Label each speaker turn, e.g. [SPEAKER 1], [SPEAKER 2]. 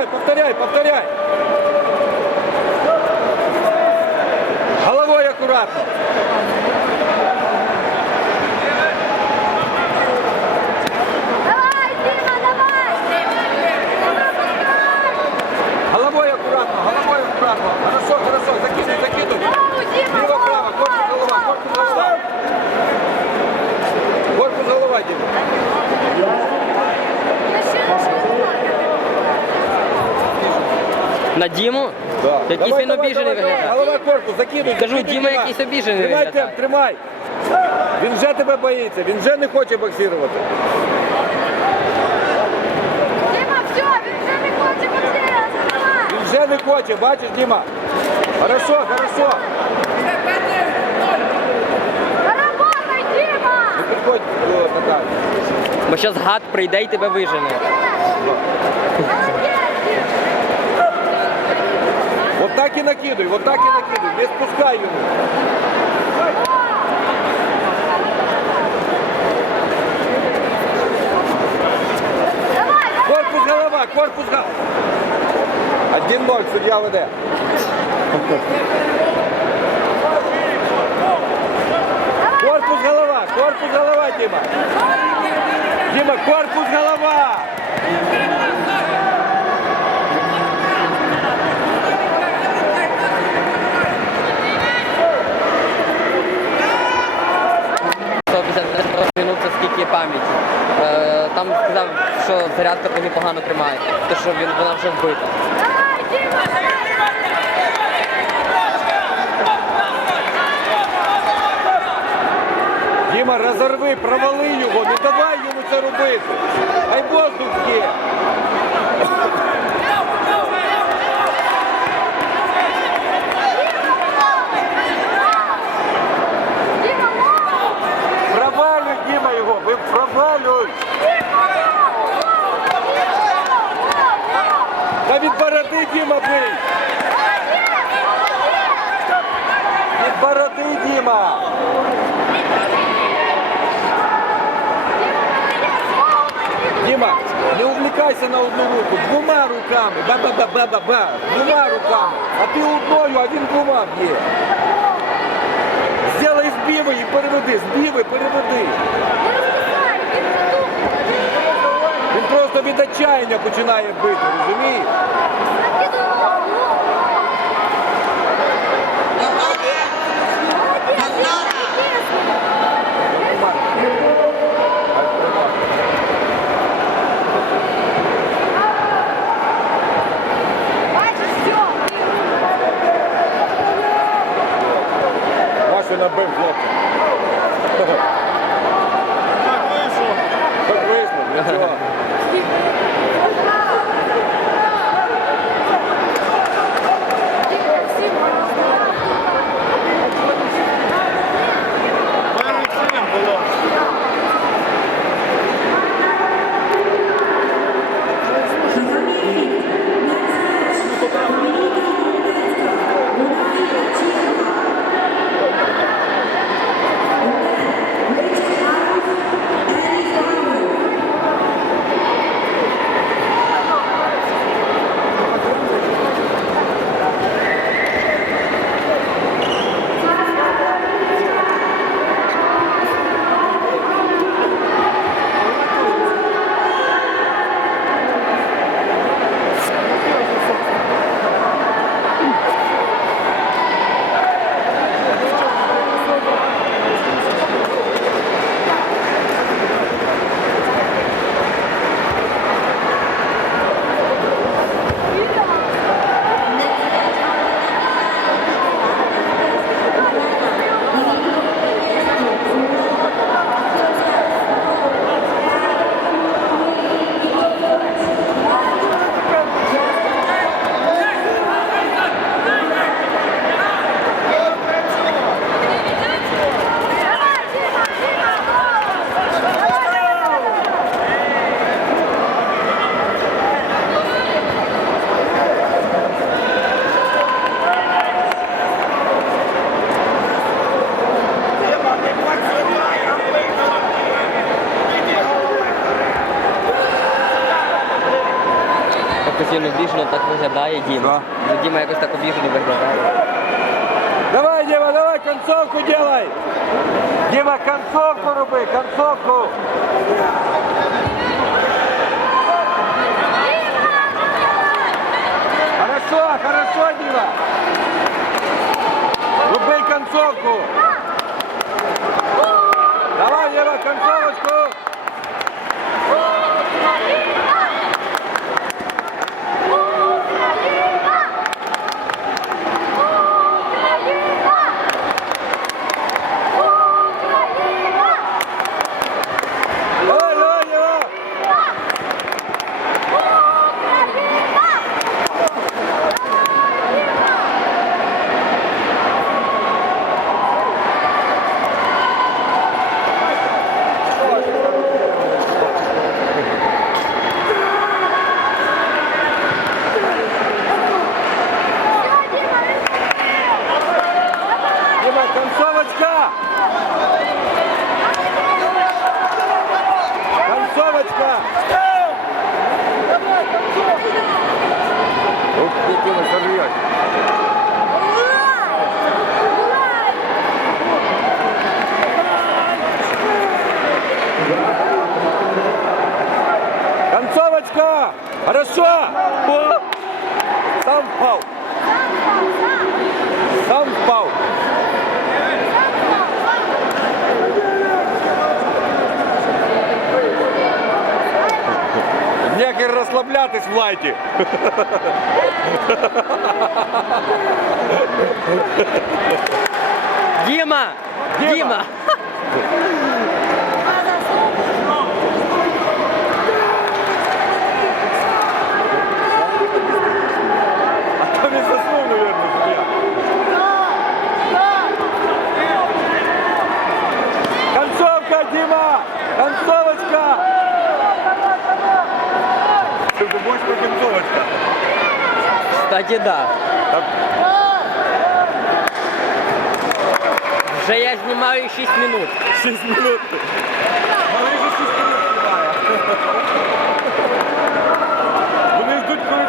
[SPEAKER 1] давай, повторяй, повторяй. Головой аккуратно.
[SPEAKER 2] Давай, Дима, давай!
[SPEAKER 1] Головой аккуратно, головой аккуратно. Хорошо, хорошо, закидывай, закидывай.
[SPEAKER 2] Голову, Дима,
[SPEAKER 1] Лево, право,
[SPEAKER 2] голову,
[SPEAKER 1] корпус, голова,
[SPEAKER 2] голову,
[SPEAKER 1] корпус, голова. Корпус, голова, Дима.
[SPEAKER 2] Я ще не чула.
[SPEAKER 3] На Діму?
[SPEAKER 1] Да.
[SPEAKER 3] Якийсь він обіжений виглядає.
[SPEAKER 1] Голова, корпус, закидуй.
[SPEAKER 3] Кажу,
[SPEAKER 1] закидуй,
[SPEAKER 3] Діма якийсь обіжений
[SPEAKER 1] Тримай
[SPEAKER 3] виглядає.
[SPEAKER 1] темп, тримай. Він вже тебе боїться, він вже не хоче боксувати.
[SPEAKER 2] Дима, все, він вже не хоче давай!
[SPEAKER 1] Він вже не хоче, бачиш, Діма? Хорошо, хорошо.
[SPEAKER 2] Работай, Дима!
[SPEAKER 1] Не підходь до Наталі.
[SPEAKER 3] Бо зараз гад прийде і тебе вижене.
[SPEAKER 1] Так і накидуй, вот так і накидуй. Не спускай
[SPEAKER 2] давай!
[SPEAKER 1] Корпус голова, корпус голова. 1-0, суддя веде. Корпус голова, корпус голова, Дима. Дима, корпус голова.
[SPEAKER 3] минут це скільки пам'яті. Е, Там сказав, що зарядка то непогано тримає, то що він, вона вже вбита.
[SPEAKER 1] Діма, розорви, провали його, не давай йому це робити. Хай воздух є.
[SPEAKER 2] Дима, голову!
[SPEAKER 1] Провалюй, Діма, його, ви провалюй. Та від бороди, Діма, бий. Від бороди, Діма. Діма, не увлікайся на одну руку, двома руками, ба-ба-ба-ба-ба-ба, двома руками, а ти одною, а він двома б'є. Зробай збіви і переведи, збіви, переведи. Він просто від отчаяння починає бити, розумієш? Вашу
[SPEAKER 3] він обіжено так виглядає, Діма. Ну, Діма якось так обіжено виглядає.
[SPEAKER 1] Давай, Дима, давай, концовку делай! Дима, концовку роби, концовку! Хорошо, хорошо, Дима! Концовочка! Хорошо! О! Сам впал! Сам впал! Ніякий розслаблятись в лайті.
[SPEAKER 3] Діма!
[SPEAKER 1] Діма!
[SPEAKER 3] Кстати, да.
[SPEAKER 1] Так.
[SPEAKER 3] Вже я знімаю 6 минут.
[SPEAKER 1] 6 минут. Вони вже 6 минут знімають. Вони ждуть, коли